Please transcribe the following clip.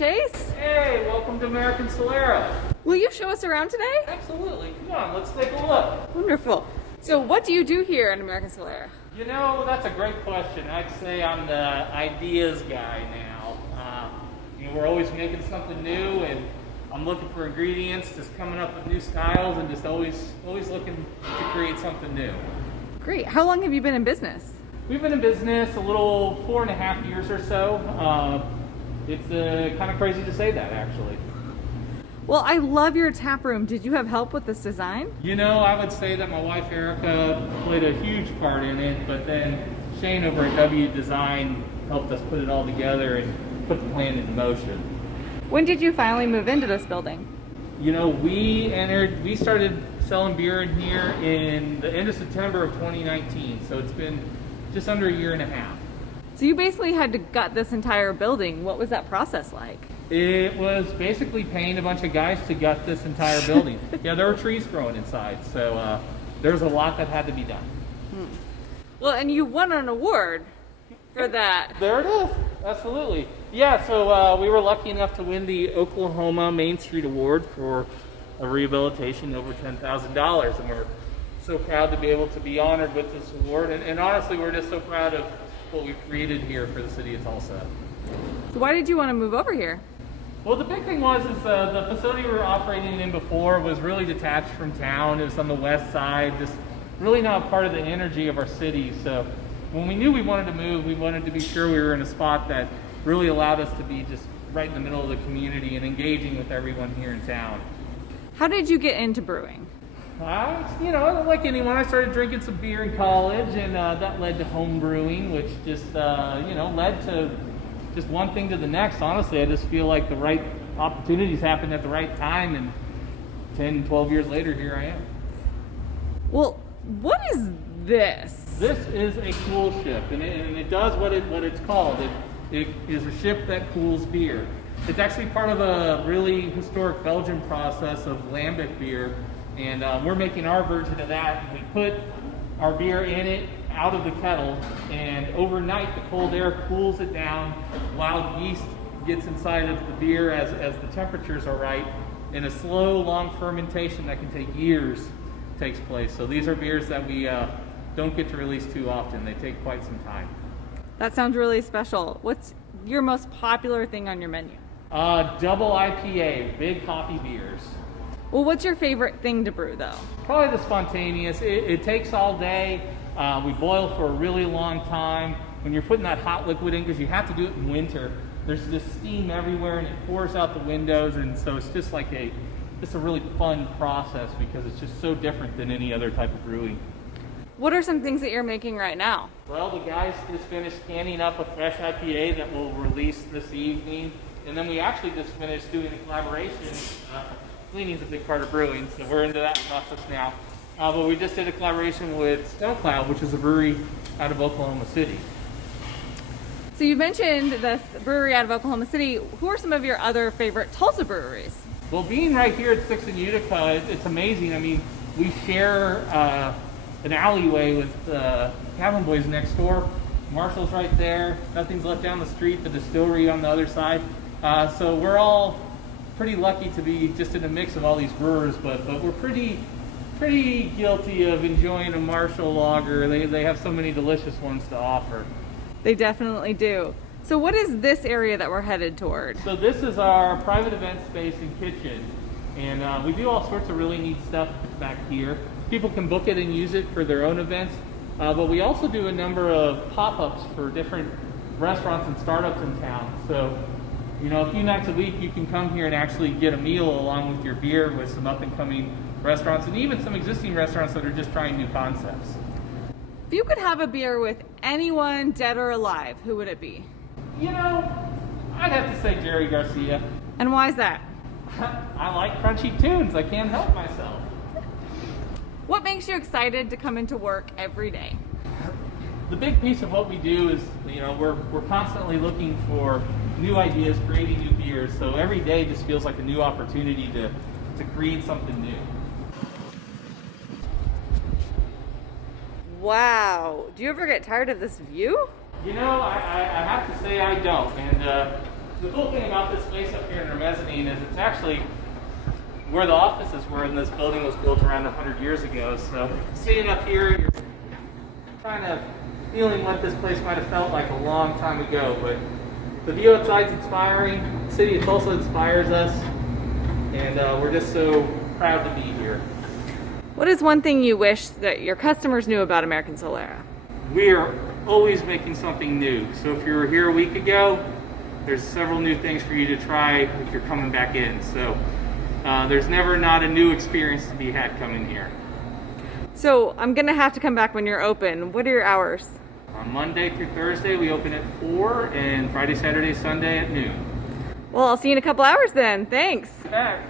Chase. Hey, welcome to American Solera. Will you show us around today? Absolutely. Come on, let's take a look. Wonderful. So what do you do here in American Solera? You know, that's a great question. I'd say I'm the ideas guy now. We're always making something new, and I'm looking for ingredients, just coming up with new styles, and just always looking to create something new. Great. How long have you been in business? We've been in business a little 4.5 years or so. It's kind of crazy to say that, actually. Well, I love your tap room. Did you have help with this design? You know, I would say that my wife Erica played a huge part in it, but then Shane over at W Design helped us put it all together and put the plan into motion. When did you finally move into this building? You know, we started selling beer in here in the end of September of 2019, so it's been just under a year and a half. So you basically had to gut this entire building. What was that process like? It was basically paying a bunch of guys to gut this entire building. Yeah, there were trees growing inside, so there's a lot that had to be done. Well, and you won an award for that. There it is. Absolutely. Yeah, so we were lucky enough to win the Oklahoma Main Street Award for a rehabilitation over $10,000, and we're so proud to be able to be honored with this award. And honestly, we're just so proud of what we've created here for the city of Tulsa. So why did you want to move over here? Well, the big thing was the facility we were operating in before was really detached from town. It was on the west side, just really not part of the energy of our city. So when we knew we wanted to move, we wanted to be sure we were in a spot that really allowed us to be just right in the middle of the community and engaging with everyone here in town. How did you get into brewing? You know, like anyone, I started drinking some beer in college, and that led to home brewing, which just, led to just one thing to the next. Honestly, I just feel like the right opportunities happened at the right time, and 10, 12 years later, here I am. Well, what is this? This is a cool ship, and it does what it's called. It is a ship that cools beer. It's actually part of a really historic Belgian process of lambic beer, and we're making our version of that. We put our beer in it out of the kettle, and overnight the cold air cools it down. Wild yeast gets inside of the beer as the temperatures are right, and a slow, long fermentation that can take years takes place. So these are beers that we don't get to release too often. They take quite some time. That sounds really special. What's your most popular thing on your menu? Double IPA, big hoppy beers. Well, what's your favorite thing to brew, though? Probably the spontaneous. It takes all day. We boil for a really long time. When you're putting that hot liquid in, because you have to do it in winter, there's this steam everywhere and it pours out the windows, and so it's just like a really fun process because it's just so different than any other type of brewing. What are some things that you're making right now? Well, the guys just finished canning up a fresh IPA that we'll release this evening, and then we actually just finished doing a collaboration. Cleaning's a big part of brewing, so we're into that process now. But we just did a collaboration with Stone Cloud, which is a brewery out of Oklahoma City. So you mentioned this brewery out of Oklahoma City. Who are some of your other favorite Tulsa breweries? Well, being right here at 6 in Utica, it's amazing. I mean, we share an alleyway with Cabin Boys next door. Marshall's right there. Nothing's left down the street. The distillery on the other side. So we're all pretty lucky to be just in a mix of all these brewers, but we're pretty guilty of enjoying a Marshall lager. They have so many delicious ones to offer. They definitely do. So what is this area that we're headed toward? So this is our private event space and kitchen, and we do all sorts of really neat stuff back here. People can book it and use it for their own events, but we also do a number of pop-ups for different restaurants and startups in town. So, you know, a few nights a week you can come here and actually get a meal along with your beer with some up-and-coming restaurants and even some existing restaurants that are just trying new concepts. If you could have a beer with anyone, dead or alive, who would it be? You know, I'd have to say Jerry Garcia. And why is that? I like crunchy tunes. I can't help myself. What makes you excited to come into work every day? The big piece of what we do is, you know, we're constantly looking for new ideas, creating new beers. So every day just feels like a new opportunity to create something new. Wow. Do you ever get tired of this view? You know, I have to say I don't. And The cool thing about this space up here in our mezzanine is it's actually where the offices were, and this building was built around 100 years ago. So sitting up here, you're kind of feeling what this place might have felt like a long time ago. But the view outside's inspiring. The city of Tulsa inspires us, and we're just so proud to be here. What is one thing you wish that your customers knew about American Solera? We are always making something new. So if you were here a week ago, there's several new things for you to try if you're coming back in. So there's never not a new experience to be had coming here. So I'm gonna have to come back when you're open. What are your hours? On Monday through Thursday, we open at 4, and Friday, Saturday, Sunday at noon. Well, I'll see you in a couple hours then. Thanks. Back.